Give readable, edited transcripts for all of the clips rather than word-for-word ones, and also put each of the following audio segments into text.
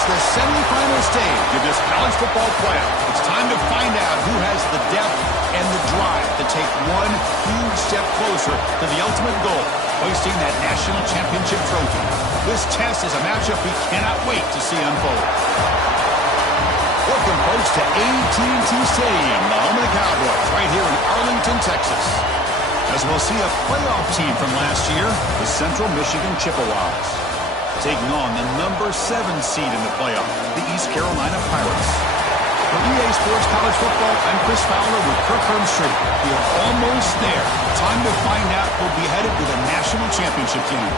It's the semifinal stage of this college football playoff. It's time to find out who has the depth and the drive to take one huge step closer to the ultimate goal, hoisting that national championship trophy. This test is a matchup we cannot wait to see unfold. Welcome, folks, to AT&T Stadium, the home of the Cowboys, right here in Arlington, Texas. As we'll see a playoff team from last year, the Central Michigan Chippewas, taking on the number 7 seed in the playoff, the East Carolina Pirates. For EA Sports College Football, I'm Chris Fowler with Kirk Herbstreit. We are almost there. Time to find out who'll be headed to the national championship game.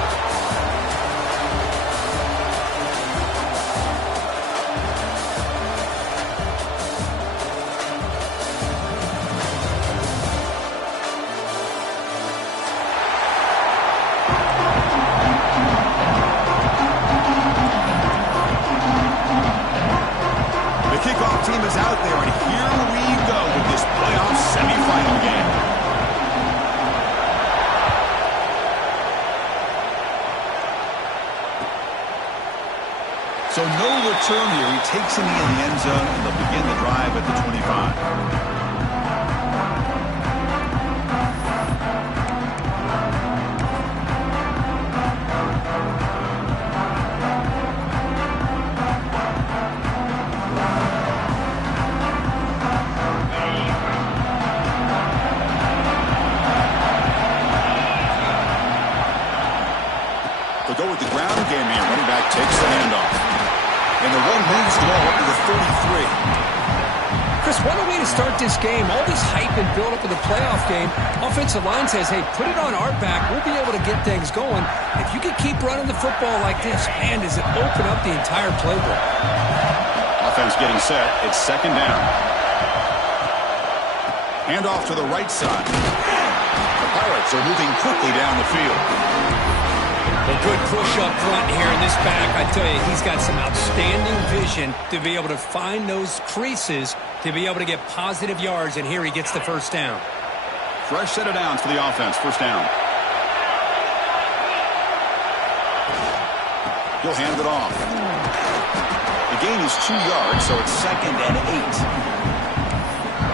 So no return here. He takes him in the end zone, and they'll begin the drive at the 25. They'll go with the ground game here. Running back takes the handoff. And the run moves the ball up to the 33. Chris, what a way to start this game. All this hype and build up of the playoff game. Offensive line says, hey, put it on our back. We'll be able to get things going. If you can keep running the football like this, man, does it open up the entire playbook. Offense getting set. It's second down. Handoff to the right side. The Pirates are moving quickly down the field. A good push up front here in this back. I tell you, he's got some outstanding vision to be able to find those creases, to be able to get positive yards, and here he gets the first down. Fresh set of downs for the offense. First down. He'll hand it off. The gain is 2 yards, so it's second and 8.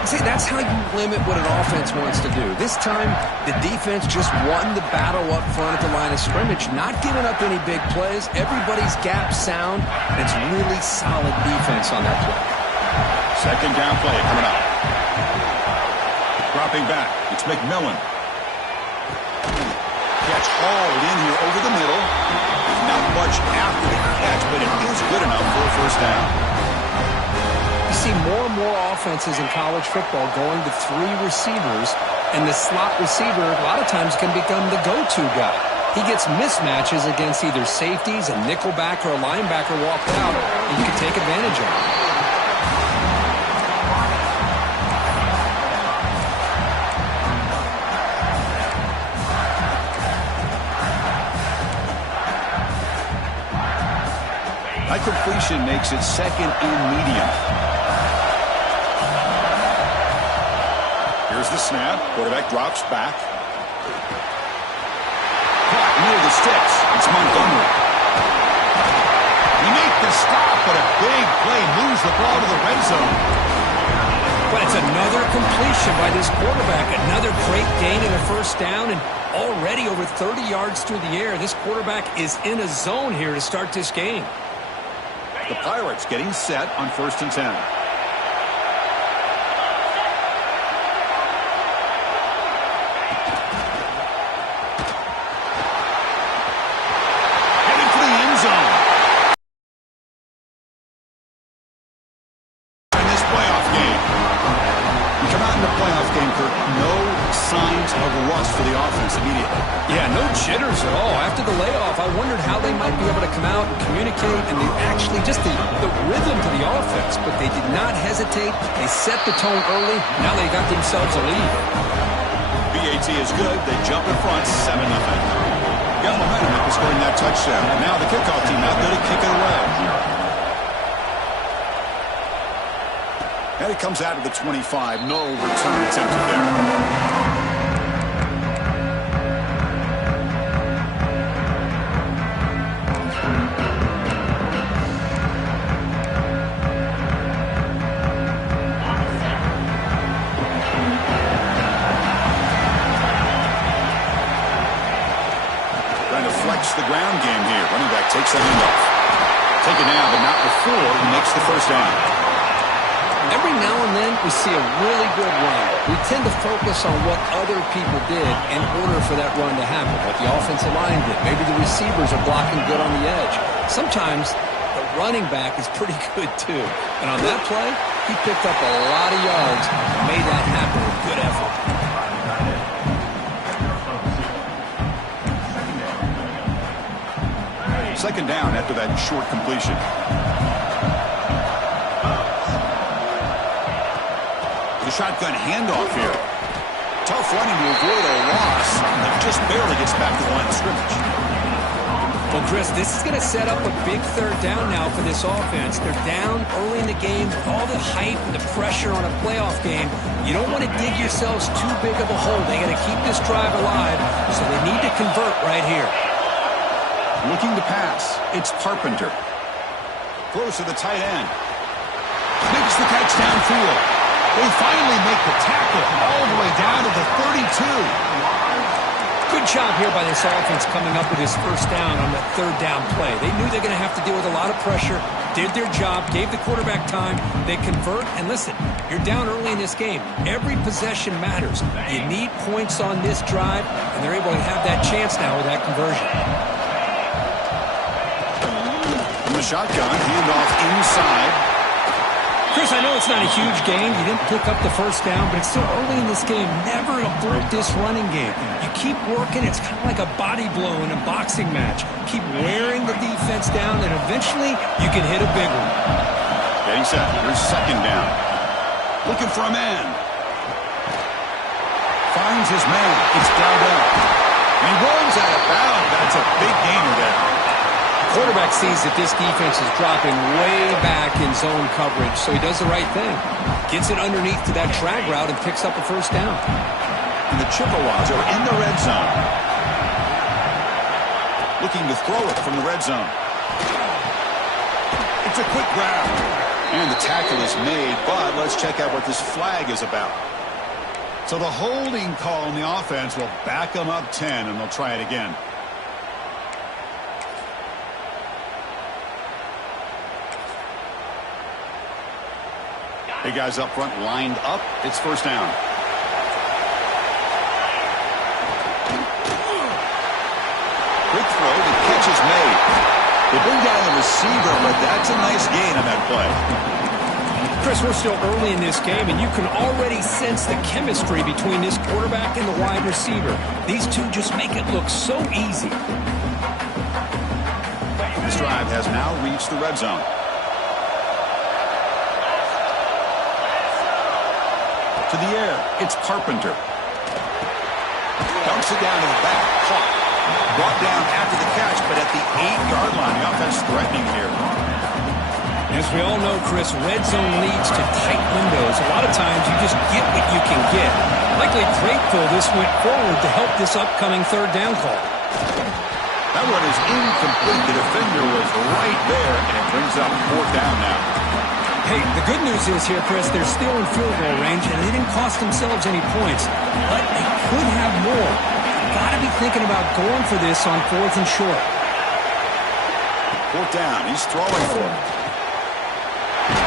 See, that's how you limit what an offense wants to do. This time, the defense just won the battle up front at the line of scrimmage, not giving up any big plays. Everybody's gap sound. It's really solid defense on that play. Second down play coming up. Dropping back. It's McMillan. Catch hauled in here over the middle. Not much after the catch, but it is good enough for a first down. You see more and more offenses in college football going to 3 receivers, and the slot receiver a lot of times can become the go-to guy. He gets mismatches against either safeties, a nickelback, or a linebacker walked out, and you can take advantage of it. High completion makes it second and medium. Here's the snap. Quarterback drops back. Caught near the sticks. It's Montgomery. He makes the stop, but a big play moves the ball to the red zone. But it's another completion by this quarterback. Another great gain in a first down, and already over 30 yards through the air. This quarterback is in a zone here to start this game. The Pirates getting set on 1st and 10. Heading for the end zone. In this playoff game. We come out in the playoff game, Kirk. No signs of rust for the offense immediately. Yeah, no jitters at all. After the layoff, I wondered how they might be able to come out and communicate, and they actually just the rhythm to the offense, but they did not hesitate. They set the tone early. Now they got themselves a lead. BAT is good. They jump in front, 7-0. Got momentum after scoring that touchdown. And now the kickoff team out there to kick it away. And it comes out of the 25. No return attempted there. it now, but not before he makes the first down. Every now and then, we see a really good run. We tend to focus on what other people did in order for that run to happen, what the offensive line did. Maybe the receivers are blocking good on the edge. Sometimes the running back is pretty good, too. And on that play, he picked up a lot of yards and made that happen with good effort. Second down after that short completion. The shotgun handoff here. Tough running to avoid a loss. And just barely gets back to the line of scrimmage. Well, Chris, this is going to set up a big third down now for this offense. They're down early in the game with all the hype and the pressure on a playoff game. You don't want to dig yourselves too big of a hole. They got to keep this drive alive, so they need to convert right here. Looking to pass. It's Carpenter. Throws to the tight end. Makes the catch downfield. They finally make the tackle all the way down to the 32. Good job here by this offense coming up with his first down on that third down play. They knew they're going to have to deal with a lot of pressure, did their job, gave the quarterback time. They convert, and listen, you're down early in this game. Every possession matters. You need points on this drive, and they're able to have that chance now with that conversion. From the shotgun, handoff inside. Chris, I know it's not a huge gain. You didn't pick up the first down, but it's still early in this game. Never abort this running game. You keep working. It's kind of like a body blow in a boxing match. Keep wearing the defense down, and eventually you can hit a big one. Getting set. Here's second down. Looking for a man. Finds his man. It's down. He rolls out of bounds. That's a big gainer there. Quarterback sees that this defense is dropping way back in zone coverage, so he does the right thing. Gets it underneath to that drag route and picks up a first down. And the Chippewas are in the red zone. Looking to throw it from the red zone. It's a quick grab. And the tackle is made, but let's check out what this flag is about. So the holding call on the offense will back them up 10, and they'll try it again. Hey, guys up front lined up. It's first down. Quick throw. The catch is made. They bring down the receiver, but that's a nice gain on that play. Chris, we're still early in this game, and you can already sense the chemistry between this quarterback and the wide receiver. These two just make it look so easy. This drive has now reached the red zone. To the air, it's Carpenter. Dumps it down to the back, caught. Brought down after the catch, but at the 8-yard line, the offense threatening here. As we all know, Chris, red zone leads to tight windows. A lot of times you just get what you can get. Likely grateful this went forward to help this upcoming third down call. That one is incomplete. The defender was right there, and it brings up fourth down now. Hey, the good news is here, Chris, they're still in field goal range, and they didn't cost themselves any points. But they could have more. Got to be thinking about going for this on fourth and short. Fourth down. He's throwing for it.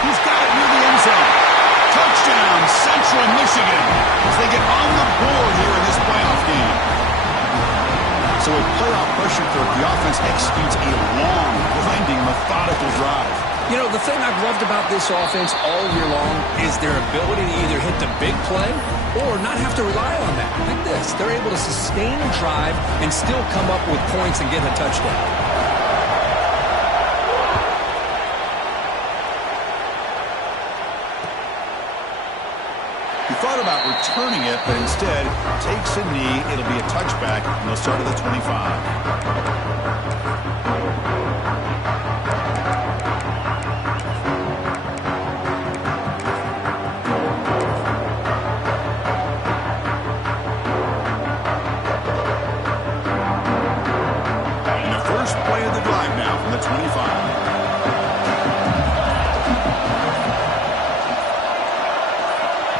He's got it near the end zone. Touchdown, Central Michigan, as they get on the board here in this playoff game. So with playoff pressure, the offense executes a long, grinding, methodical drive. You know, the thing I've loved about this offense all year long is their ability to either hit the big play or not have to rely on that. Like this, they're able to sustain a drive and still come up with points and get a touchdown. He thought about returning it, but instead takes a knee. It'll be a touchback, and they'll start at the 25. Play of the drive now from the 25.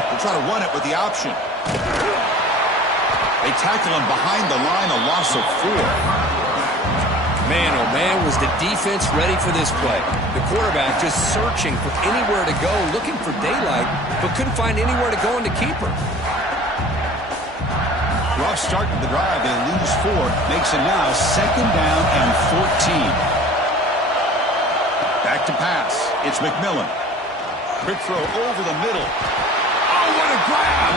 They'll try to run it with the option. They tackle him behind the line, a loss of 4. Man, oh man, was the defense ready for this play. The quarterback just searching for anywhere to go, looking for daylight, but couldn't find anywhere to go in the keeper. Rough start to the drive. They lose 4. Makes it now 2nd down and 14. Back to pass. It's McMillan. Quick throw over the middle. Oh, what a grab!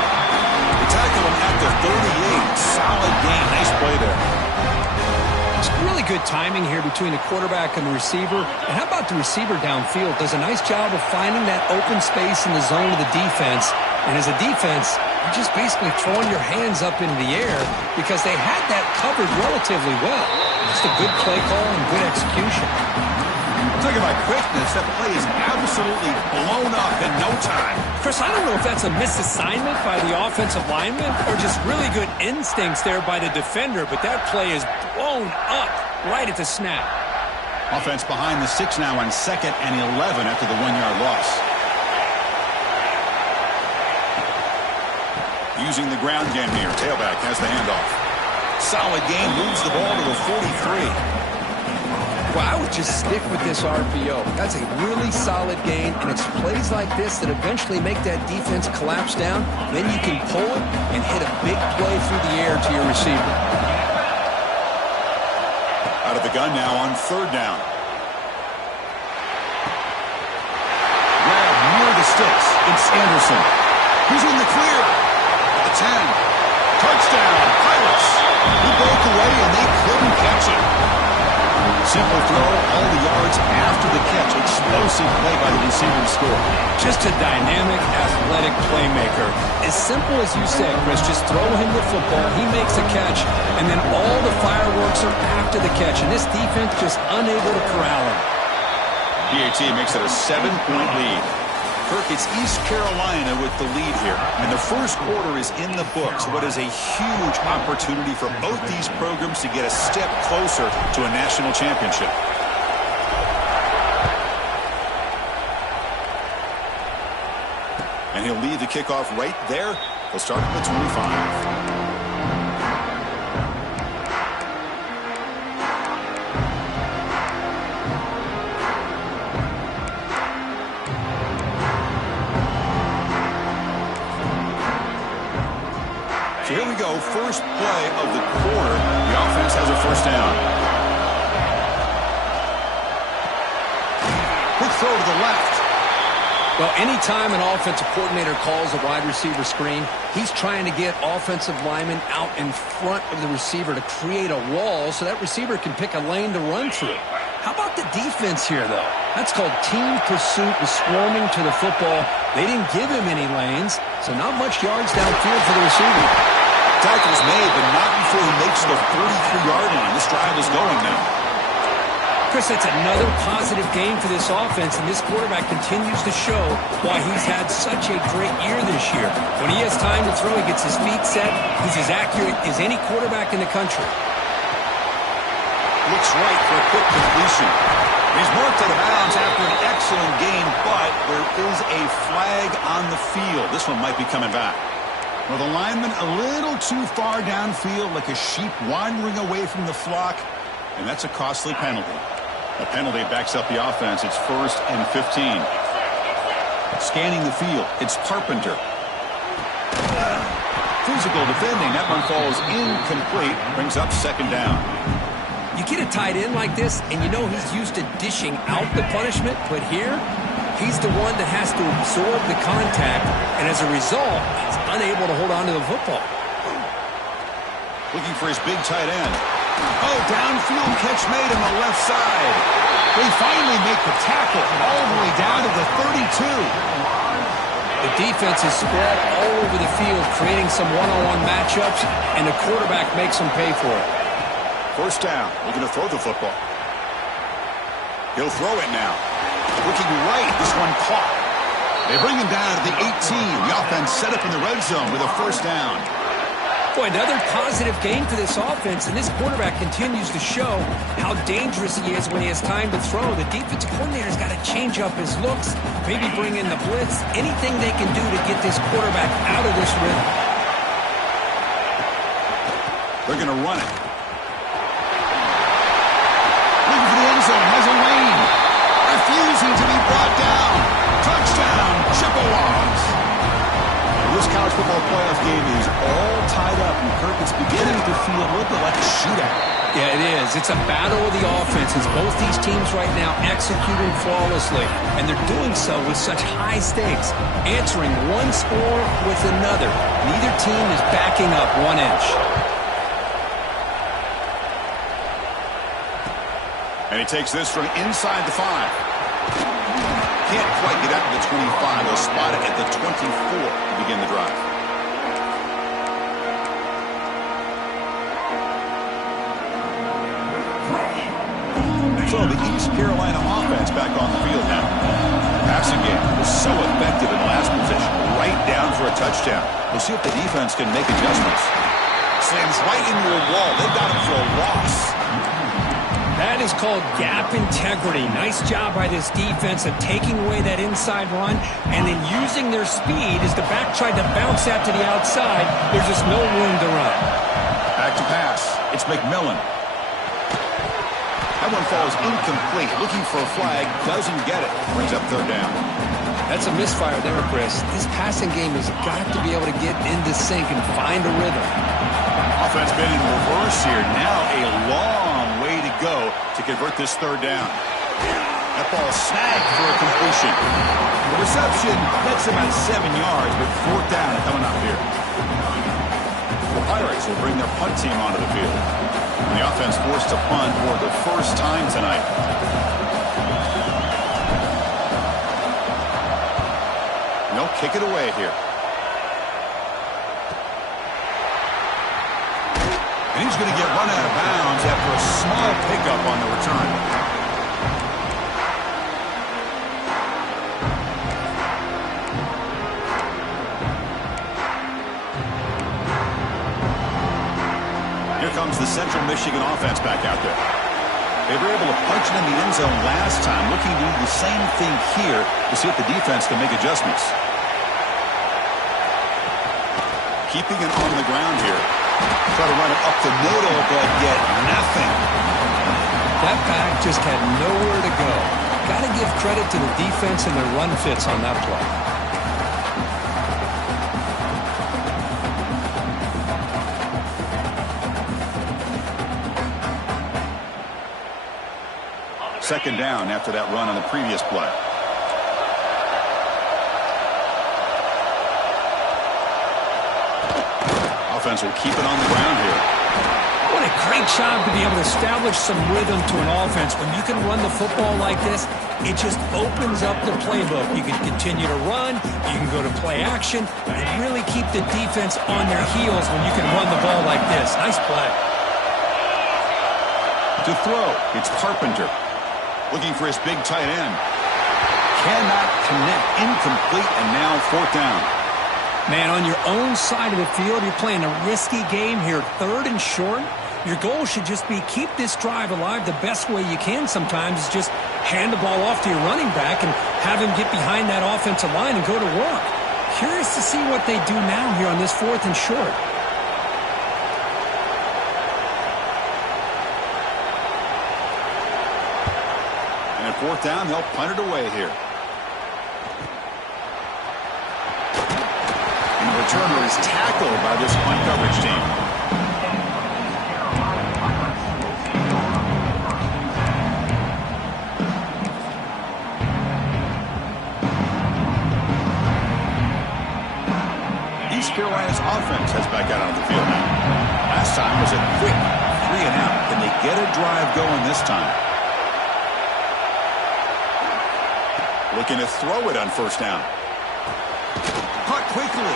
They tackle him at the 38. Solid gain. Nice play there. It's really good timing here between the quarterback and the receiver. And how about the receiver downfield? Does a nice job of finding that open space in the zone of the defense. And as a defense, you're just basically throwing your hands up into the air because they had that covered relatively well. Just a good play call and good execution. Talking about quickness, that play is absolutely blown up in no time. Chris, I don't know if that's a misassignment by the offensive lineman or just really good instincts there by the defender, but that play is blown up right at the snap. Offense behind the 6 now on 2nd and 11 after the 1-yard loss. Using the ground game here. Tailback has the handoff. Solid gain, moves the ball to the 43. Well, I would just stick with this RPO. That's a really solid gain, and it's plays like this that eventually make that defense collapse down. Then you can pull it and hit a big play through the air to your receiver. Out of the gun now on 3rd down. Grab near the sticks. It's Anderson. He's in the clear. At the 10. Touchdown, Pirates. He broke away, and they couldn't catch him. Simple throw, all the yards after the catch. Explosive play by the receiver to score. Just a dynamic, athletic playmaker. As simple as you said, Chris, just throw him the football, he makes a catch, and then all the fireworks are after the catch. And this defense just unable to corral him. BAT makes it a 7-point lead. Kirk, it's East Carolina with the lead here. And the first quarter is in the books. What is a huge opportunity for both these programs to get a step closer to a national championship. And he'll lead the kickoff right there. They'll start at the 25. So here we go, first play of the quarter. The offense has a 1st down. Quick throw to the left. Well, anytime an offensive coordinator calls a wide receiver screen, he's trying to get offensive linemen out in front of the receiver to create a wall so that receiver can pick a lane to run through. How about the defense here, though? That's called team pursuit and swarming to the football. They didn't give him any lanes, so not much yards downfield for the receiver. Tackle's made, but not before he makes the 43-yard line. This drive is going now. Chris, that's another positive game for this offense, and this quarterback continues to show why he's had such a great year this year. When he has time to throw, he gets his feet set. He's as accurate as any quarterback in the country. Looks right for a quick completion. He's marked out of bounds after an excellent game, but there is a flag on the field. This one might be coming back. Well, the lineman a little too far downfield, like a sheep wandering away from the flock, and that's a costly penalty. A penalty backs up the offense. It's 1st and 15. Scanning the field, it's Carpenter. Physical defending. That one falls incomplete. Brings up 2nd down. You get a tight end like this, and you know he's used to dishing out the punishment, but here, he's the one that has to absorb the contact, and as a result, he's unable to hold on to the football. Looking for his big tight end. Oh, downfield catch made on the left side. They finally make the tackle all the way down to the 32. The defense is spread all over the field, creating some one-on-one matchups, and the quarterback makes them pay for it. 1st down. Looking to throw the football. He'll throw it now. Looking right. This one caught. They bring him down to the 18. The offense set up in the red zone with a 1st down. Boy, another positive game for this offense, and this quarterback continues to show how dangerous he is when he has time to throw. The defensive coordinator's got to change up his looks, maybe bring in the blitz, anything they can do to get this quarterback out of this rhythm. They're going to run it. zone has a lane. Refusing to be brought down. Touchdown, Chippewas. This college football playoff game is all tied up, and Kirk, it's beginning to feel a little bit like a shootout. Yeah, it is. It's a battle of the offenses. Both these teams right now executing flawlessly, and they're doing so with such high stakes, answering one score with another. Neither team is backing up 1 inch. And he takes this from inside the 5. Can't quite get out to the 25. They'll spot it at the 24 to begin the drive. So the East Carolina offense back on the field now. Passing game was so effective in last position, right down for a touchdown. We'll see if the defense can make adjustments. Slams right into a wall. They got him for a loss. That is called gap integrity. Nice job by this defense of taking away that inside run and then using their speed as the back tried to bounce out to the outside. There's just no room to run. Back to pass. It's McMillan. That one falls incomplete. Looking for a flag. Doesn't get it. Brings up third down. That's a misfire there, Chris. This passing game has got to be able to get into sync and find a rhythm. Offense been in reverse here. Now a long way to go to convert this third down. That ball snagged for a completion. The reception gets him at 7 yards, but fourth down coming up here. The Pirates will bring their punt team onto the field. And the offense forced to punt for the first time tonight. And they'll kick it away here. And he's going to get run out of bounds after a small pickup on the return. Here comes the Central Michigan offense back out there. They were able to punch it in the end zone last time, looking to do the same thing here to see if the defense can make adjustments. Keeping it on the ground here. Try to run it up the middle, but get nothing. That back just had nowhere to go. Got to give credit to the defense and their run fits on that play. Second down after that run on the previous play. Offense will keep it on the ground here. What a great job to be able to establish some rhythm to an offense. When you can run the football like this, it just opens up the playbook. You can continue to run, you can go to play action, and really keep the defense on their heels when you can run the ball like this. Nice play. To throw, it's Carpenter. Looking for his big tight end. Cannot connect. Incomplete, and now fourth down. Man, on your own side of the field, you're playing a risky game here. Third and short. Your goal should just be keep this drive alive the best way you can sometimes is just hand the ball off to your running back and have him get behind that offensive line and go to work. Curious to see what they do now here on this fourth and short. And at fourth down, they'll punt it away here. Returner is tackled by this punt coverage team. East Carolina's offense has back out on the field now. Last time was a quick 3 and out. Can they get a drive going this time? Looking to throw it on first down. Caught quickly.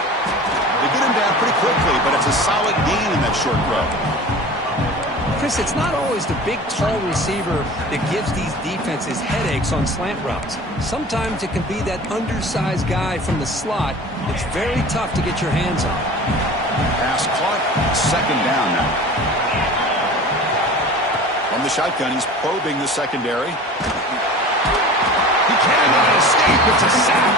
They get him down pretty quickly, but it's a solid gain in that short throw. Chris, it's not always the big, tall receiver that gives these defenses headaches on slant routes. Sometimes it can be that undersized guy from the slot. It's very tough to get your hands on. Pass caught. Second down now. From the shotgun, he's probing the secondary. He cannot escape. It's a sack.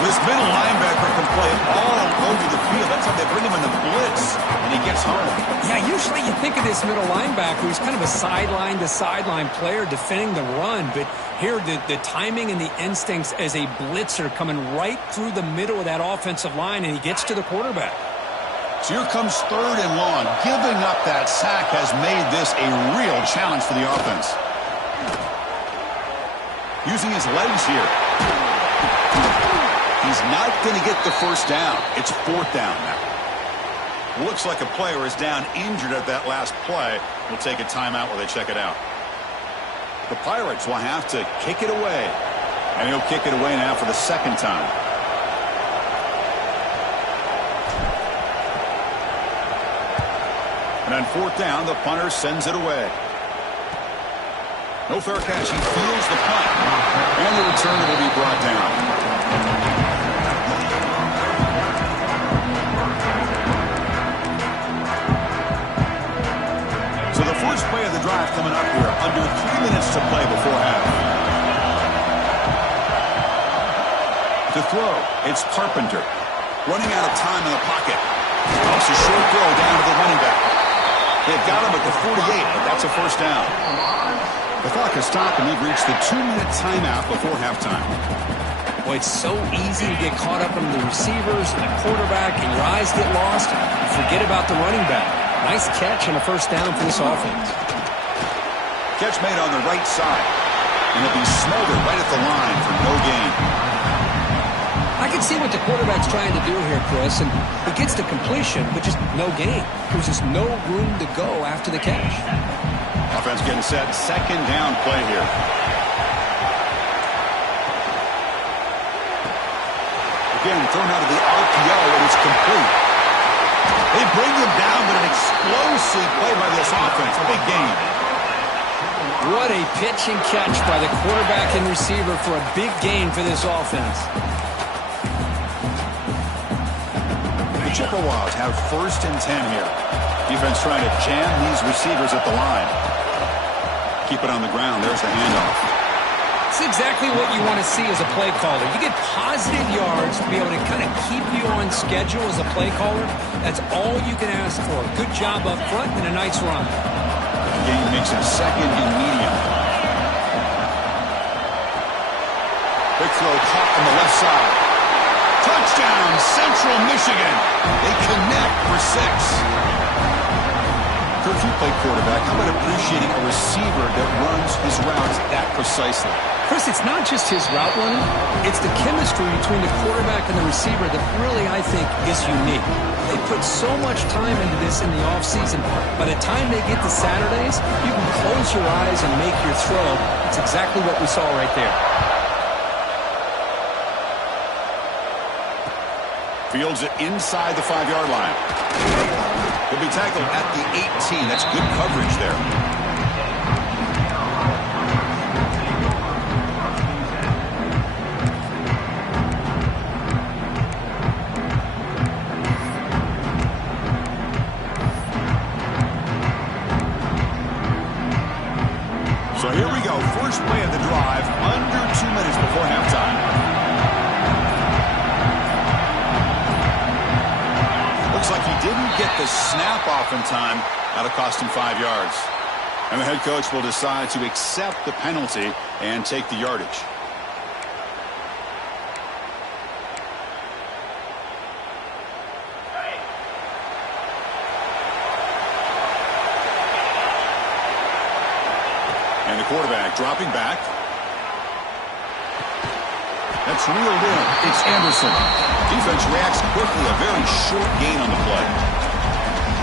This middle linebacker can play all over the field. That's how they bring him in the blitz, and he gets home. Yeah, usually you think of this middle linebacker who's kind of a sideline-to-sideline player defending the run, but here the timing and the instincts as a blitzer coming right through the middle of that offensive line, and he gets to the quarterback. So here comes 3rd and long. Giving up that sack has made this a real challenge for the offense. Using his legs here. He's not going to get the first down. It's 4th down now. Looks like a player is down injured at that last play. We'll take a timeout while they check it out. The Pirates will have to kick it away. And he'll kick it away now for the 2nd time. And on 4th down, the punter sends it away. No fair catch. He feels the punt. And the return will be brought down. So the first play of the drive coming up here. Under 3 minutes to play before half. To throw, it's Carpenter. Running out of time in the pocket. It's a short throw down to the running back. They've got him at the 48, but that's a first down. The clock has stopped, and we've reached the 2-minute timeout before halftime. Boy, it's so easy to get caught up in the receivers and the quarterback, and your eyes get lost. You forget about the running back. Nice catch and a first down for this offense. Catch made on the right side, and it'll be smothered right at the line for no gain. I can see what the quarterback's trying to do here, Chris, and he gets the completion, but just no gain. There's just no room to go after the catch. Offense getting set. 2nd down play here. Again, thrown out of the RPO, and it's complete. They bring him down, but an explosive play by this offense. Big gain. What a pitch and catch by the quarterback and receiver for a big gain for this offense. The Chippewas have 1st and 10 here. Defense trying to jam these receivers at the line. Keep it on the ground. There's the handoff. It's exactly what you want to see as a play caller. You get positive yards to be able to kind of keep you on schedule as a play caller. That's all you can ask for. Good job up front and a nice run. The game makes him 2nd and medium. Quick throw caught on the left side. Touchdown, Central Michigan. They connect for 6. Kurt, if you play quarterback, how about appreciating a receiver that runs his routes that precisely? Chris, it's not just his route running. It's the chemistry between the quarterback and the receiver that really, I think, is unique. They put so much time into this in the offseason. By the time they get to Saturdays, you can close your eyes and make your throw. It's exactly what we saw right there. Fields it inside the 5-yard line. He'll be tackled at the 18. That's good coverage there. So here we go. First play of the drive. Under 2 minutes before halftime. Looks like he didn't get the snap off in time. That'll cost him 5 yards. And the head coach will decide to accept the penalty and take the yardage. And the quarterback dropping back. That's reeled in. It's Anderson. Defense reacts quickly. A very short gain on the play.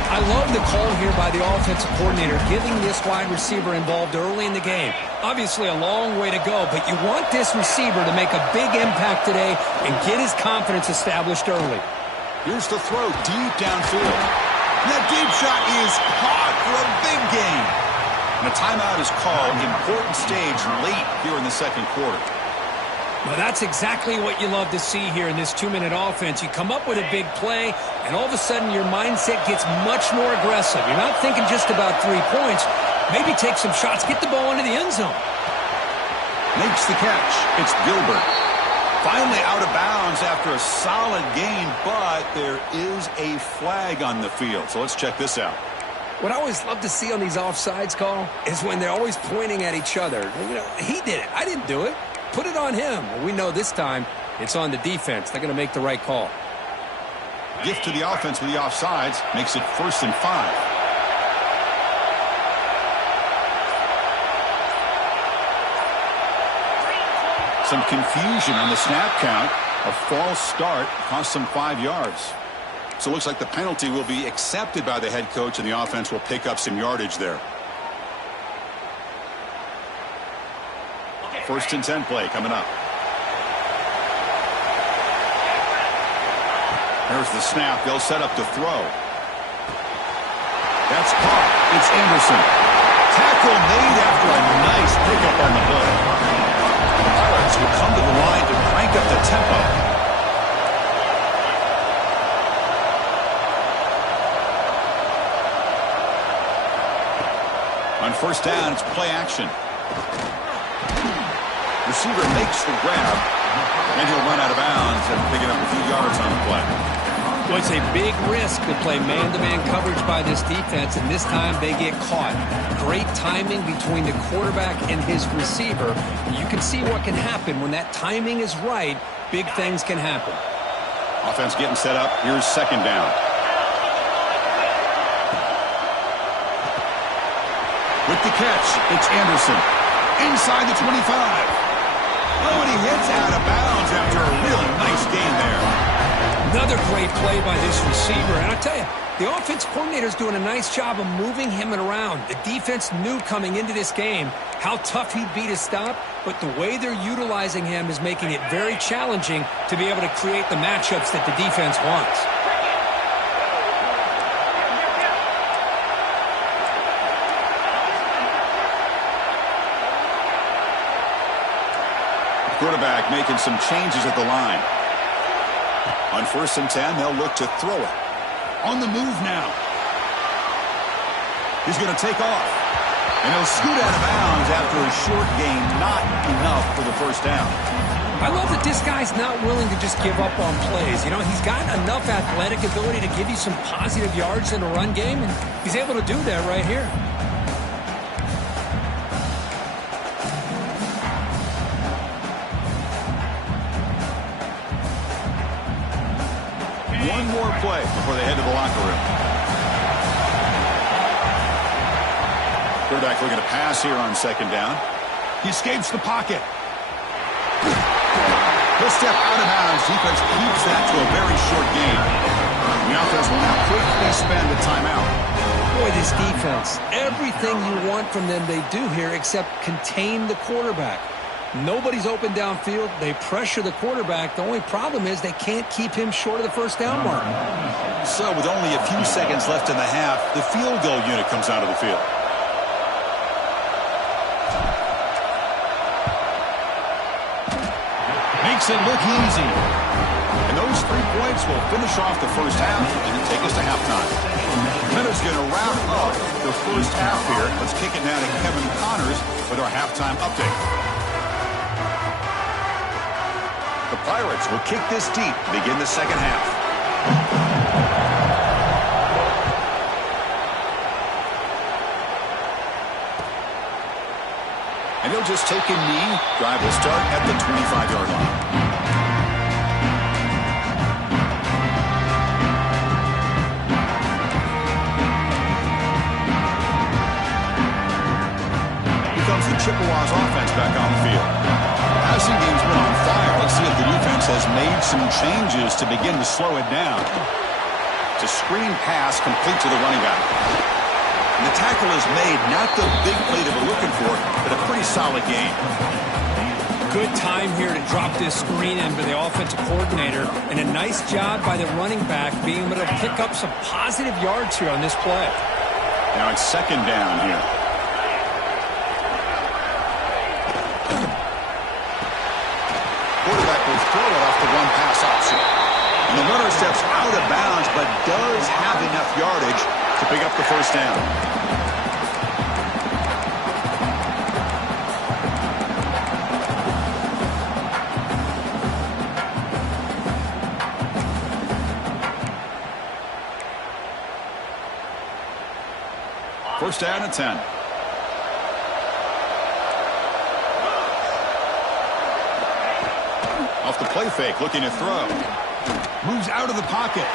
I love the call here by the offensive coordinator, getting this wide receiver involved early in the game. Obviously a long way to go, but you want this receiver to make a big impact today and get his confidence established early. Here's the throw deep downfield. And that deep shot is caught for a big gain. And a timeout is called. Important stage late here in the 2nd quarter. Well, that's exactly what you love to see here in this 2-minute offense. You come up with a big play, and all of a sudden your mindset gets much more aggressive. You're not thinking just about 3 points. Maybe take some shots, get the ball into the end zone. Makes the catch. It's Gilbert. Finally out of bounds after a solid gain, but there is a flag on the field. So let's check this out. What I always love to see on these offsides call is when they're always pointing at each other. You know, he did it. I didn't do it. Put it on him. Well, we know this time it's on the defense. They're going to make the right call. Gift to the offense with the offsides makes it 1st and 5. Some confusion on the snap count. A false start cost them 5 yards. So it looks like the penalty will be accepted by the head coach, and the offense will pick up some yardage there. 1st and 10 play coming up. There's the snap. They'll set up to throw. That's caught. It's Anderson. Tackle made after a nice pickup on the play. The Pirates will come to the line to crank up the tempo. On 1st down, it's play action. Receiver makes the grab, and he'll run out of bounds after picking up a few yards on the play. Well, it's a big risk to play man-to-man coverage by this defense, and this time they get caught. Great timing between the quarterback and his receiver. You can see what can happen when that timing is right. Big things can happen. Offense getting set up. Here's 2nd down. With the catch, it's Anderson. Inside the 25. Oh, and he hits out of bounds after a really nice gain there. Another great play by this receiver. And I tell you, the offense coordinator is doing a nice job of moving him around. The defense knew coming into this game how tough he'd be to stop, but the way they're utilizing him is making it very challenging to be able to create the matchups that the defense wants. Quarterback making some changes at the line. On 1st and 10, they'll look to throw it. On the move now. He's going to take off. And he'll scoot out of bounds after a short gain. Not enough for the 1st down. I love that this guy's not willing to just give up on plays. You know, he's got enough athletic ability to give you some positive yards in a run game, and he's able to do that right here. One more play before they head to the locker room. Quarterback looking to pass here on 2nd down. He escapes the pocket. He'll step out of bounds. Defense keeps that to a very short gain. The offense will now quickly spend a timeout. Boy, this defense, everything you want from them they do here except contain the quarterback. Nobody's open downfield. They pressure the quarterback. The only problem is they can't keep him short of the 1st down mark. So with only a few seconds left in the half, the field goal unit comes out of the field. Makes it look easy. And those 3 points will finish off the 1st half and take us to halftime. Minutes going to wrap up the 1st half here. Let's kick it now to Kevin Connors with our halftime update. The Pirates will kick this deep to begin the 2nd half. And he'll just take a knee. Drive will start at the 25-yard line. Here comes the Chippewas offense back on the field. Passing game's been on fire. Let's see if the defense has made some changes to begin to slow it down. It's a screen pass complete to the running back. And the tackle is made, not the big play they were looking for, but a pretty solid gain. Good time here to drop this screen in for the offensive coordinator, and a nice job by the running back being able to pick up some positive yards here on this play. Now it's 2nd down here. Quarterback will throw it off the one-pass option. And the runner steps out of bounds, but does have enough yardage to pick up the 1st down. First down and 10. Off the play fake, looking to throw. Moves out of the pocket.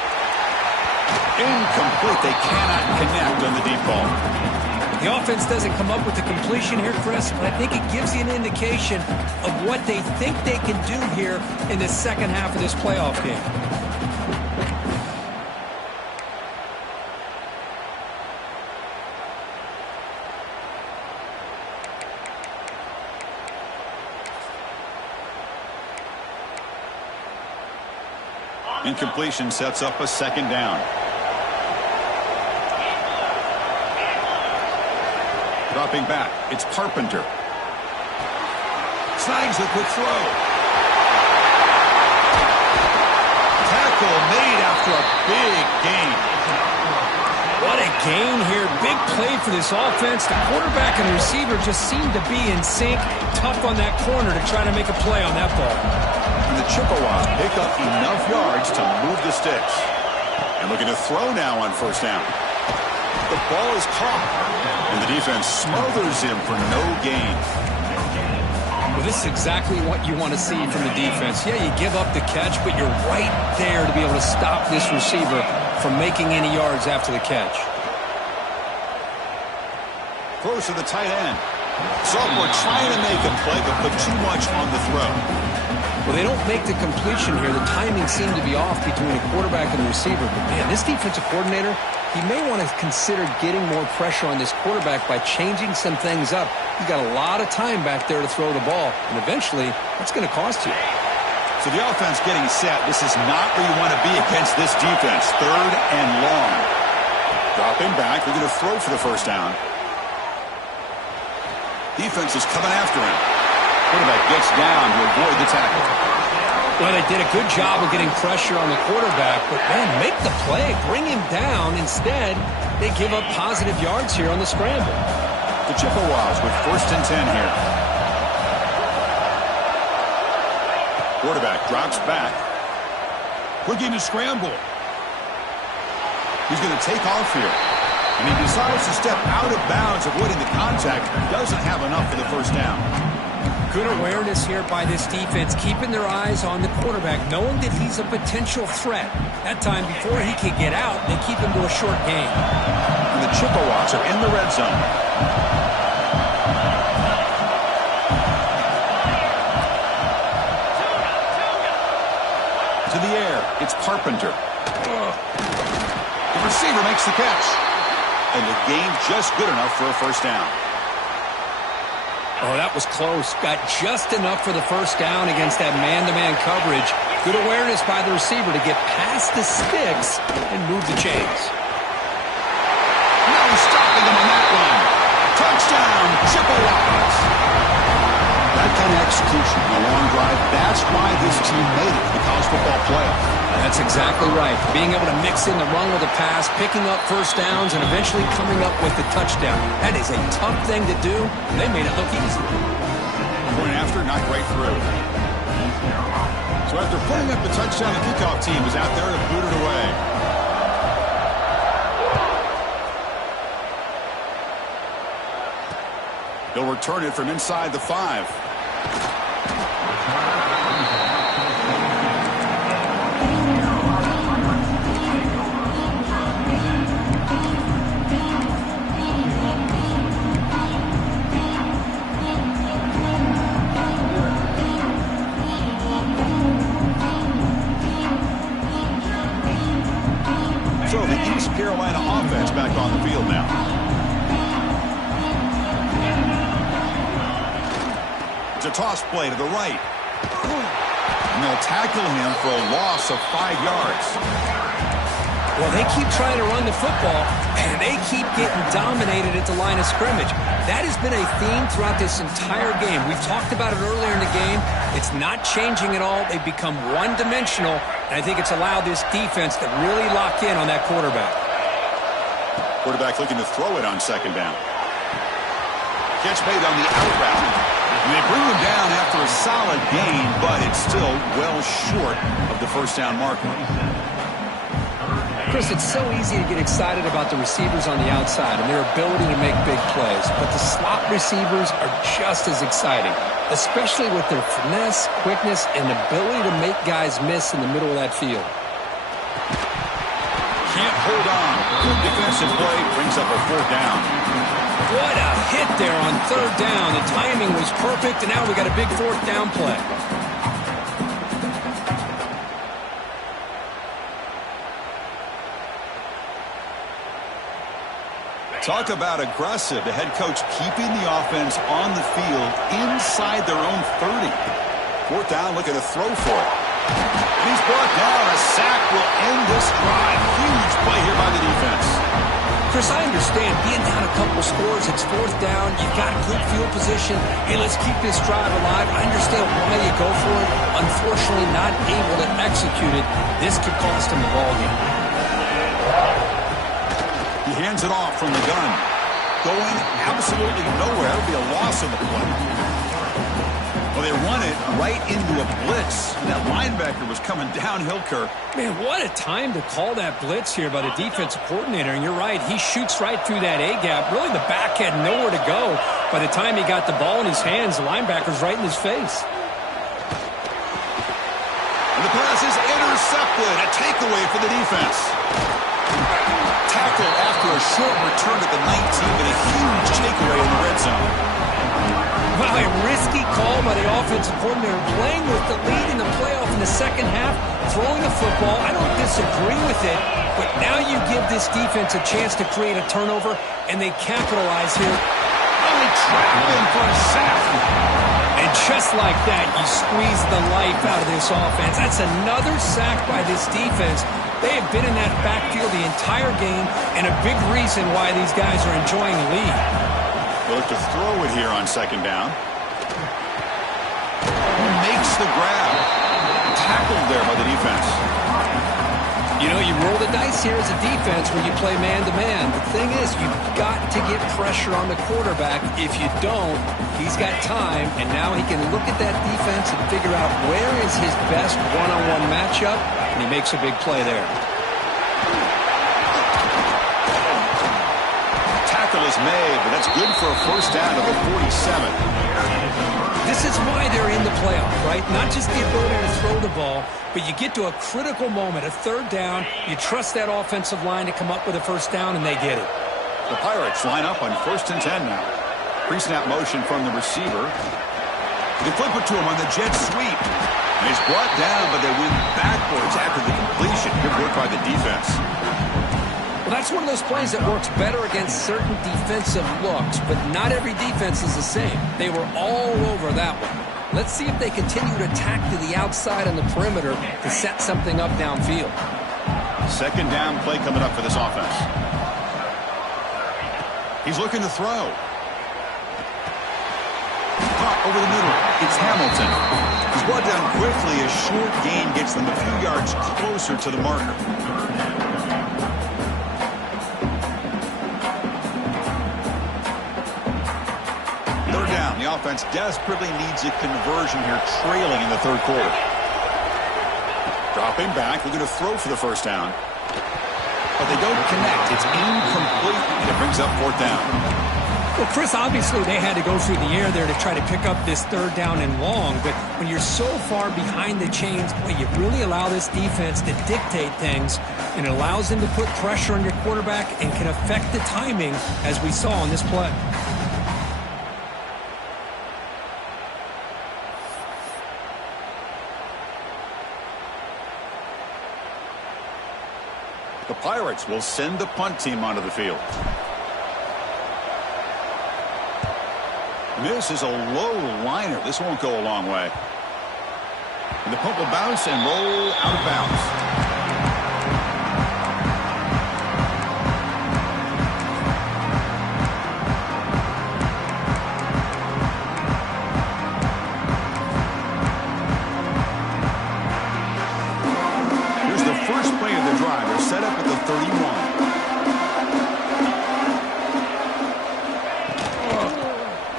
Incomplete. They cannot connect on the deep ball. The offense doesn't come up with the completion here, Chris, but I think it gives you an indication of what they think they can do here in the second half of this playoff game. Incompletion sets up a second down. Dropping back, it's Carpenter. Snags a quick throw. Tackle made after a big gain. What a gain here. Big play for this offense. The quarterback and the receiver just seem to be in sync. Tough on that corner to try to make a play on that ball. And the Chippewas pick up enough yards to move the sticks. And looking to throw now on first down. The ball is caught. And the defense smothers him for no gain. Well, this is exactly what you want to see from the defense. Yeah, you give up the catch, but you're right there to be able to stop this receiver from making any yards after the catch. Throws to the tight end. Sophomore trying to make a play, but put too much on the throw. Well, they don't make the completion here. The timing seemed to be off between the quarterback and the receiver. But, man, this defensive coordinator, he may want to consider getting more pressure on this quarterback by changing some things up. He's got a lot of time back there to throw the ball, and eventually that's going to cost you. So the offense getting set. This is not where you want to be against this defense. Third and long. Dropping back. They're going to throw for the first down. Defense is coming after him. Quarterback gets down to avoid the tackle. Well, they did a good job of getting pressure on the quarterback, but, man, make the play. Bring him down. Instead, they give up positive yards here on the scramble. The Chippewas with first and 10 here. Quarterback drops back. Looking to scramble. He's going to take off here. And he decides to step out of bounds, avoiding the contact. Doesn't have enough for the first down. Good awareness here by this defense, keeping their eyes on the quarterback, knowing that he's a potential threat. That time, before he can get out, they keep him to a short gain. And the Chippewas are in the red zone. To the air, it's Carpenter. The receiver makes the catch. And the gain just good enough for a first down. Oh, that was close. Got just enough for the first down against that man-to-man coverage. Good awareness by the receiver to get past the sticks and move the chains. No stopping him on that one. Touchdown, Chippewas. That kind of execution on a long drive, that's why this team made it to the college football playoff. That's exactly right. Being able to mix in the run with the pass, picking up first downs, and eventually coming up with the touchdown. That is a tough thing to do, and they made it look easy. Point after, knocked right through. So after putting up the touchdown, the kickoff team was out there to boot it away. They'll return it from inside the 5. So the East Carolina offense back on the field now. It's a toss play to the right. And they'll tackle him for a loss of 5 yards. Well, they keep trying to run the football, and they keep getting dominated at the line of scrimmage. That has been a theme throughout this entire game. We've talked about it earlier in the game. It's not changing at all. They've become one-dimensional, and I think it's allowed this defense to really lock in on that quarterback. Quarterback looking to throw it on second down. Catch made on the out route. And they bring him down after a solid gain, but it's still well short of the first down marker. Chris, it's so easy to get excited about the receivers on the outside and their ability to make big plays, but the slot receivers are just as exciting, especially with their finesse, quickness, and ability to make guys miss in the middle of that field. Can't hold on. Good defensive play brings up a 4th down. What a hit there on 3rd down. The timing was perfect, and now we got a big 4th down play. Talk about aggressive. The head coach keeping the offense on the field inside their own 30. 4th down, looking to throw for it. And he's brought down. A sack will end this drive. Huge play here by the defense. Chris, I understand being down a couple scores, it's 4th down, you've got good field position. Hey, let's keep this drive alive. I understand why you go for it. Unfortunately, not able to execute it. This could cost him the ballgame. He hands it off from the gun. Going absolutely nowhere. It'll be a loss of the play. Well, they run it right into a blitz. That linebacker was coming downhill, Kirk. Man, what a time to call that blitz here by the defensive coordinator. And you're right, he shoots right through that A-gap. Really, the back had nowhere to go. By the time he got the ball in his hands, the linebacker's right in his face. And the pass is intercepted. A takeaway for the defense. Tackled after a short return at the 19, but a huge takeaway in the red zone. Wow, a risky call by the offensive coordinator, playing with the lead in the playoff in the second half, throwing the football. I don't disagree with it, but now you give this defense a chance to create a turnover, and they capitalize here. Oh, they trap him for a sack. And just like that, you squeeze the life out of this offense. That's another sack by this defense. They have been in that backfield the entire game, and a big reason why these guys are enjoying the lead. They'll look to throw it here on 2nd down. Who makes the grab? Tackled there by the defense. You know, you roll the dice here as a defense when you play man-to-man. The thing is, you've got to get pressure on the quarterback. If you don't, he's got time, and now he can look at that defense and figure out where is his best one-on-one matchup, and he makes a big play there. Tackle is made, but that's good for a 1st down at the 47. This is why they're in the playoff, right? Not just the ability to throw the ball, but you get to a critical moment, a 3rd down, you trust that offensive line to come up with a 1st down, and they get it. The Pirates line up on 1st and 10 now. Pre-snap motion from the receiver. They flip it to him on the jet sweep. And he's brought down, but they went backwards after the completion. Good work by the defense. Well, that's one of those plays that works better against certain defensive looks, but not every defense is the same. They were all over that one. Let's see if they continue to attack to the outside on the perimeter to set something up downfield. 2nd down play coming up for this offense. He's looking to throw. Caught over the middle. It's Hamilton. He's brought down quickly. A short gain gets them a few yards closer to the marker. The offense desperately needs a conversion here, trailing in the 3rd quarter. Dropping back, looking to throw for the 1st down. But they don't connect. It's incomplete, and it brings up 4th down. Well, Chris, obviously they had to go through the air there to try to pick up this 3rd down and long, but when you're so far behind the chains, boy, you really allow this defense to dictate things, and it allows them to put pressure on your quarterback and can affect the timing, as we saw on this play. The Pirates will send the punt team onto the field. Misses a low liner. This won't go a long way. And the punt will bounce and roll out of bounds. Here's the first play of the drive. They're set up at the 31.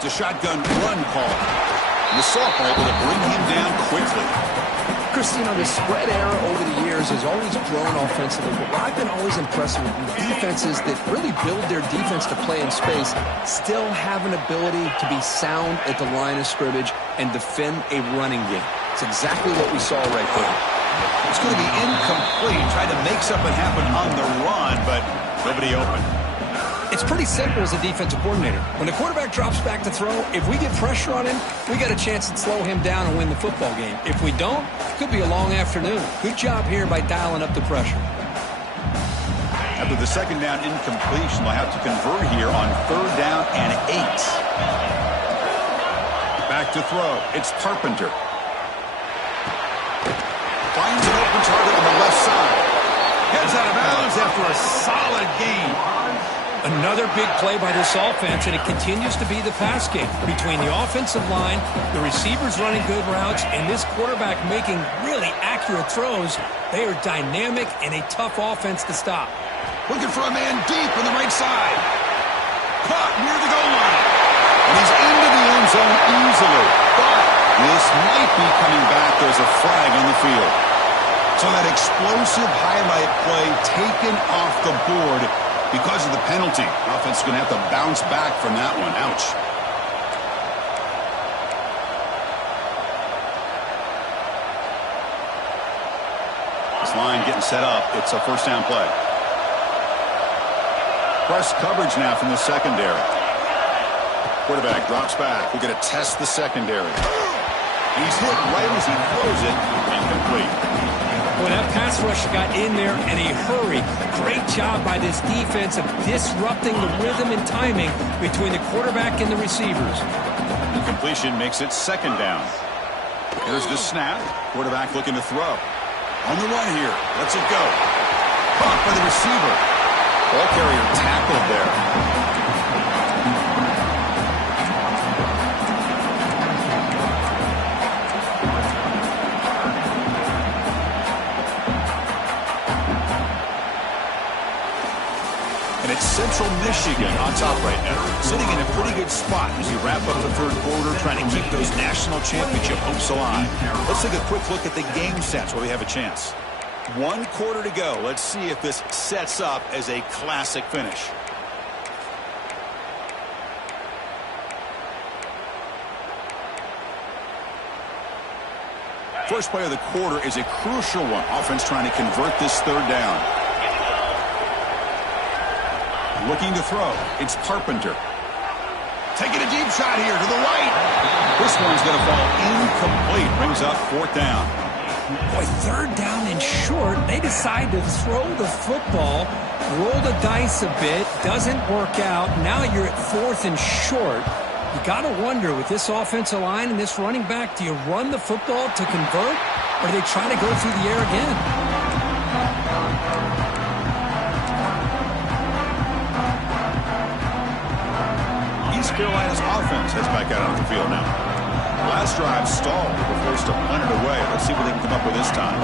It's a shotgun run call. And the sophomore able to bring him down quickly. Chris, interesting on the spread era over the years has always grown offensively. But what I've been always impressed with defenses that really build their defense to play in space still have an ability to be sound at the line of scrimmage and defend a running game. It's exactly what we saw right there. It's going to be incomplete. Tried to make something happen on the run, but nobody open. It's pretty simple as a defensive coordinator. When the quarterback drops back to throw, if we get pressure on him, we got a chance to slow him down and win the football game. If we don't, it could be a long afternoon. Good job here by dialing up the pressure. After the second down incompletion, they'll have to convert here on 3rd down and 8. Back to throw. It's Carpenter. Finds an open target on the left side. Heads out of bounds after a solid gain. Another big play by this offense, and it continues to be the pass game. Between the offensive line, the receivers running good routes, and this quarterback making really accurate throws, they are dynamic and a tough offense to stop. Looking for a man deep on the right side. Caught near the goal line. And he's into the end zone easily. But this might be coming back. There's a flag on the field. So that explosive highlight play taken off the board because of the penalty. Offense is going to have to bounce back from that one. Ouch. This line getting set up. It's a first down play. Press coverage now from the secondary. Quarterback drops back. We're going to test the secondary. He's hit right as he throws it. Incomplete. Well, that pass rush got in there in a hurry. Great job by this defense of disrupting the rhythm and timing between the quarterback and the receivers. Incompletion makes it 2nd down. Here's the snap. Quarterback looking to throw. On the run here. Lets it go. Caught by the receiver. Ball carrier tackled there. It's Central Michigan on top right now, sitting in a pretty good spot as you wrap up the 3rd quarter, trying to keep those national championship hopes alive. Let's take a quick look at the game sets where we have a chance. 1 quarter to go. Let's see if this sets up as a classic finish. First play of the quarter is a crucial one. Offense trying to convert this 3rd down. Looking to throw. It's Carpenter. Taking a deep shot here to the right. This one's going to fall incomplete. Brings up 4th down. Boy, 3rd down and short. They decide to throw the football, roll the dice a bit. Doesn't work out. Now you're at 4th and short. You got to wonder, with this offensive line and this running back, do you run the football to convert, or do they try to go through the air again? East Carolina's offense heads back out on the field now. Last drive stalled. They were forced to punt it away. Let's see what they can come up with this time.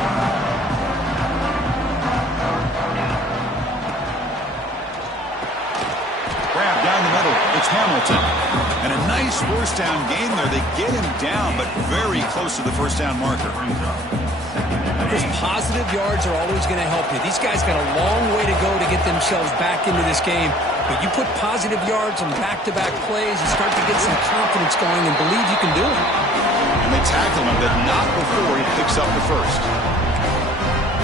Grab down the middle. It's Hamilton. And a nice first down gain there. They get him down, but very close to the first down marker. Because positive yards are always going to help you. These guys got a long way to go to get themselves back into this game. But you put positive yards on back-to-back plays, you start to get some confidence going and believe you can do it. And they tackle him, but not before he picks up the first.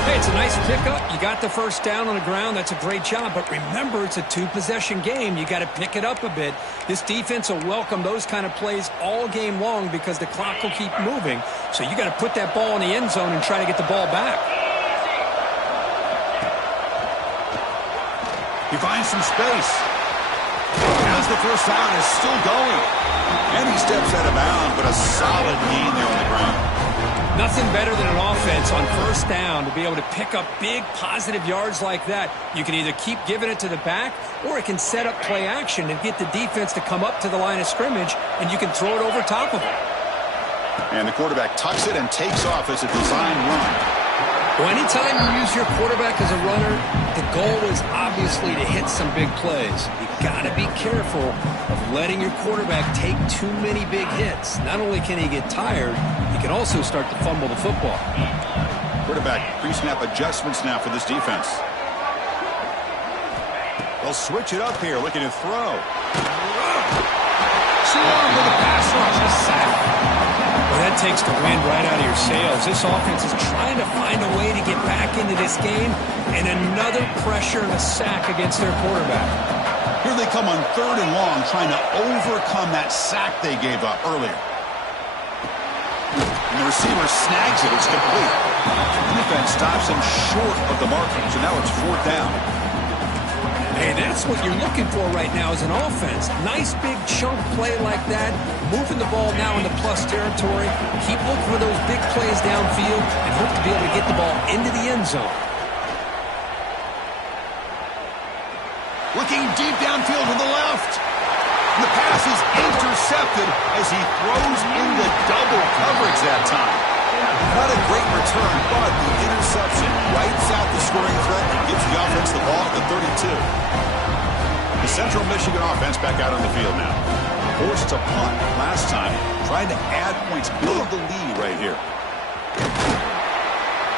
Hey, it's a nice pickup. You got the first down on the ground. That's a great job. But remember, it's a 2-possession game. You got to pick it up a bit. This defense will welcome those kind of plays all game long because the clock will keep moving. So you got to put that ball in the end zone and try to get the ball back. He finds some space. As the first down is still going. And he steps out of bounds, but a solid gain there on the ground. Nothing better than an offense on first down to be able to pick up big positive yards like that. You can either keep giving it to the back, or it can set up play action and get the defense to come up to the line of scrimmage, and you can throw it over top of it. And the quarterback tucks it and takes off as a design run. Well, anytime you use your quarterback as a runner, the goal is obviously to hit some big plays. You got to be careful of letting your quarterback take too many big hits. Not only can he get tired, he can also start to fumble the football. Quarterback pre-snap adjustments now for this defense. They'll switch it up here, looking to throw. Swarm with a pass rush, a sack. Well, that takes the wind right out of your sails. This offense is trying to find a way to get back into this game, and another pressure and a sack against their quarterback. Here they come on 3rd and long, trying to overcome that sack they gave up earlier. And the receiver snags it. It's complete. The defense stops him short of the marker, so now it's 4th down. Hey, that's what you're looking for right now as an offense. Nice big chunk play like that. Moving the ball now into plus territory. Keep looking for those big plays downfield and hope to be able to get the ball into the end zone. Looking deep downfield to the left. The pass is intercepted as he throws into double coverage that time. Not a great return, but the interception writes out the scoring threat and gives the offense the ball at the 32. The Central Michigan offense back out on the field now. Forced to punt last time, trying to add points, build the lead right here.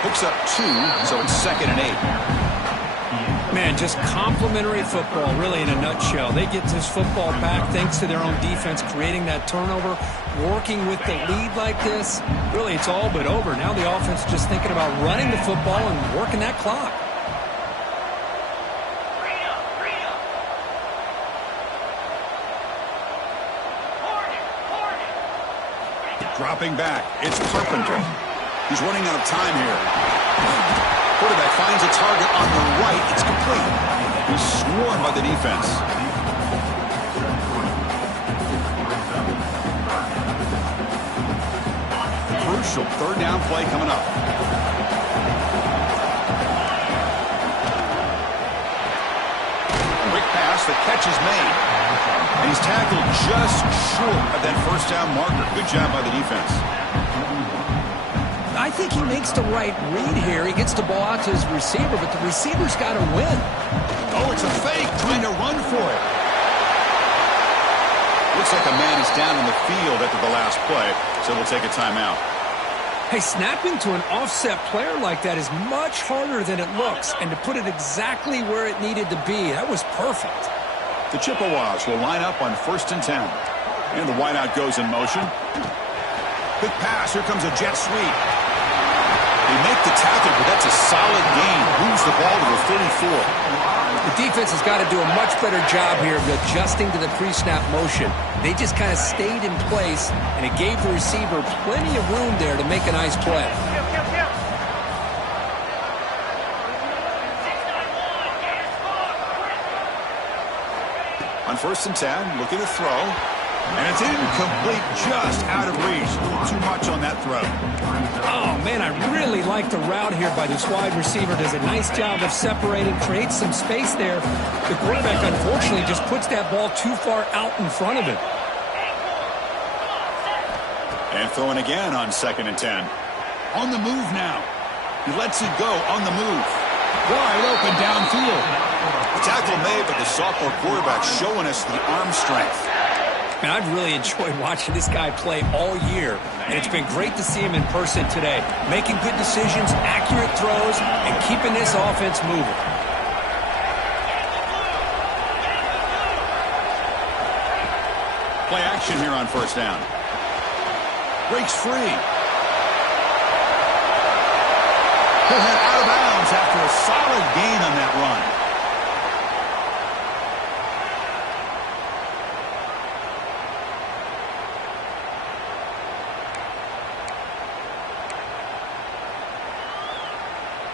Picks up 2, so it's 2nd and 8. Man, just complimentary football, really, in a nutshell. They get this football back thanks to their own defense, creating that turnover, working with the lead like this. Really, it's all but over. Now the offense is just thinking about running the football and working that clock. Dropping back, it's Carpenter. He's running out of time here. Quarterback finds a target on the right. It's complete. He's swarmed by the defense. Crucial 3rd down play coming up. Quick pass, the catch is made. And he's tackled just short of that 1st down marker. Good job by the defense. I think he makes the right read here. He gets the ball out to his receiver, but the receiver's got to win. Oh, it's a fake, trying to run for it. Looks like a man is down in the field after the last play, so we'll take a timeout. Hey, snapping to an offset player like that is much harder than it looks, and to put it exactly where it needed to be, that was perfect. The Chippewas will line up on 1st and 10. And the wideout goes in motion. Quick pass, here comes a jet sweep. They make the tackle, but that's a solid gain. Moves the ball to the 34. The defense has got to do a much better job here of adjusting to the pre-snap motion. They just kind of stayed in place, and it gave the receiver plenty of room there to make a nice play. On 1st and 10, looking to throw. And it's incomplete, just out of reach. Too much on that throw. Oh, man, I really like the route here by this wide receiver. Does a nice job of separating, creates some space there. The quarterback, unfortunately, just puts that ball too far out in front of him. And throwing again on 2nd and 10. On the move now. He lets it go on the move. Wide open downfield. Tackle made, but the sophomore quarterback showing us the arm strength. Man, I've really enjoyed watching this guy play all year, and it's been great to see him in person today, making good decisions, accurate throws, and keeping this offense moving. Play action here on 1st down. Breaks free. He'll head out of bounds after a solid gain on that run.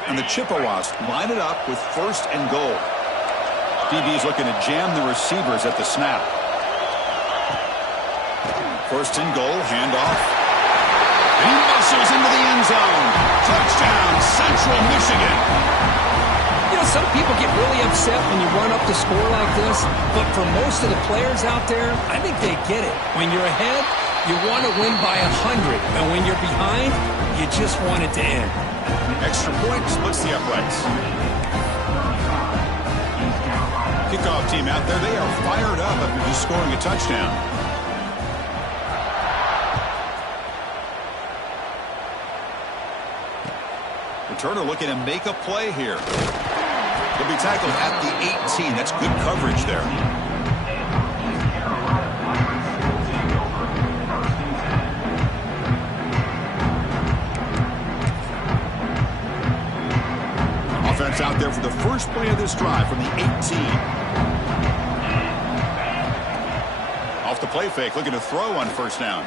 And the Chippewas line it up with 1st and goal. DB's looking to jam the receivers at the snap. 1st and goal, handoff. And he muscles into the end zone. Touchdown, Central Michigan. You know, some people get really upset when you run up the score like this, but for most of the players out there, I think they get it. When you're ahead, you want to win by 100. And when you're behind, you You just want it to end. Extra point splits the uprights. Kickoff team out there. They are fired up after just scoring a touchdown. Returner looking to make a play here. He'll be tackled at the 18. That's good coverage there. Offense out there for the first play of this drive from the 18. Off the play fake, looking to throw on first down.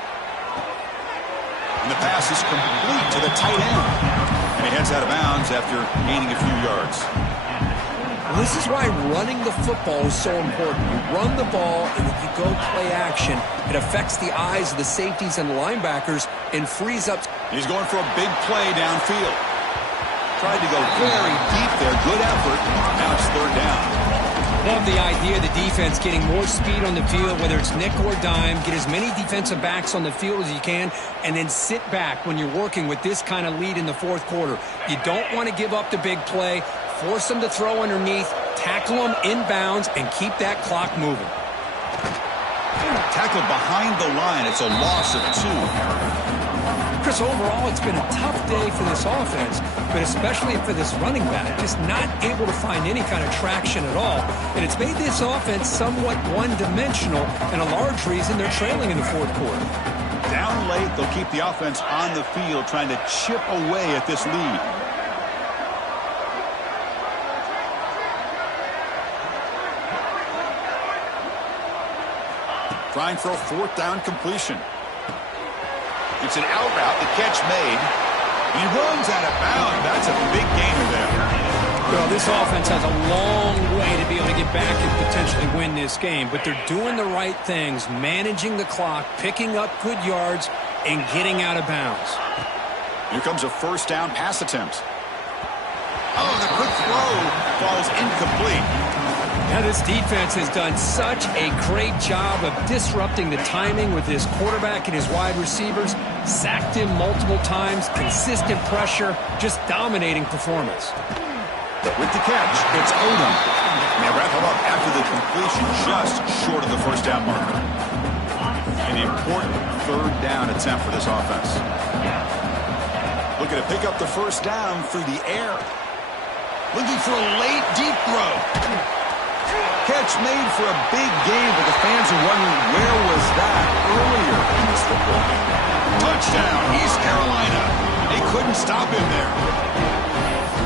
And the pass is complete to the tight end. And he heads out of bounds after gaining a few yards. This is why running the football is so important. You run the ball, and when you go play action, it affects the eyes of the safeties and the linebackers and frees up. He's going for a big play downfield. Tried to go very deep there. Good effort. Now it's third down. Love the idea of the defense getting more speed on the field, whether it's nickel or dime. Get as many defensive backs on the field as you can, and then sit back when you're working with this kind of lead in the fourth quarter. You don't want to give up the big play. Force them to throw underneath, tackle them inbounds, and keep that clock moving. Tackled behind the line. It's a loss of 2. Chris, overall, it's been a tough day for this offense, but especially for this running back, just not able to find any kind of traction at all. And it's made this offense somewhat one-dimensional, and a large reason they're trailing in the fourth quarter. Down late, they'll keep the offense on the field trying to chip away at this lead. Trying for a fourth down completion. It's an out route. The catch made. He runs out of bounds. That's a big gainer there. Well, this offense has a long way to be able to get back and potentially win this game, but they're doing the right things, managing the clock, picking up good yards, and getting out of bounds. Here comes a first down pass attempt. Oh, the quick throw falls incomplete. Now, this defense has done such a great job of disrupting the timing with his quarterback and his wide receivers. Sacked him multiple times, consistent pressure, just dominating performance. With the catch, it's Odom. They wrap him up after the completion, just short of the first down marker. An important third down attempt for this offense. Looking to pick up the first down through the air. Looking for a late deep throw. Catch made for a big gain, but the fans are wondering where was that earlier in this football game. Touchdown, East Carolina. They couldn't stop him there.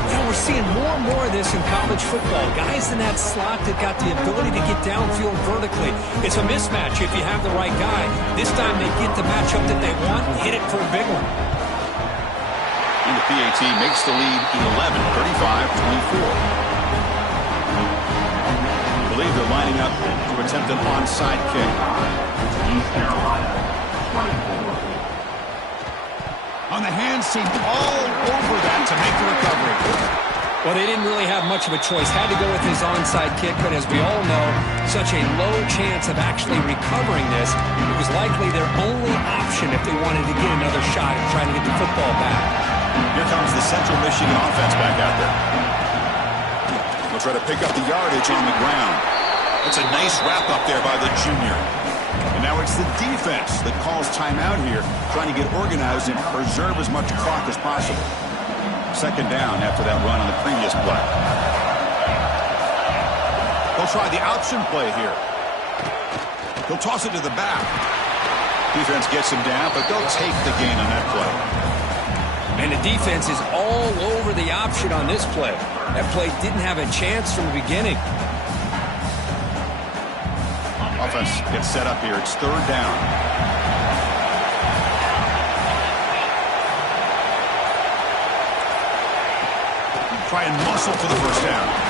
You know, we're seeing more and more of this in college football. Guys in that slot that got the ability to get downfield vertically. It's a mismatch if you have the right guy. This time they get the matchup that they want and hit it for a big one. And the PAT makes the lead 11, 35-24. I believe they're lining up to attempt an onside kick. On the hands team, all over that to make the recovery. Well, they didn't really have much of a choice. Had to go with his onside kick, but as we all know, such a low chance of actually recovering this. It was likely their only option if they wanted to get another shot at trying to get the football back. Here comes the Central Michigan offense back out there. They'll try to pick up the yardage on the ground. It's a nice wrap up there by the junior. And now it's the defense that calls timeout here, trying to get organized and preserve as much clock as possible. Second down after that run on the previous play. They'll try the option play here. He'll toss it to the back. Defense gets him down, but they'll take the gain on that play. And the defense is all over the option on this play. That play didn't have a chance from the beginning. Offense gets set up here. It's third down. Try and muscle for the first down.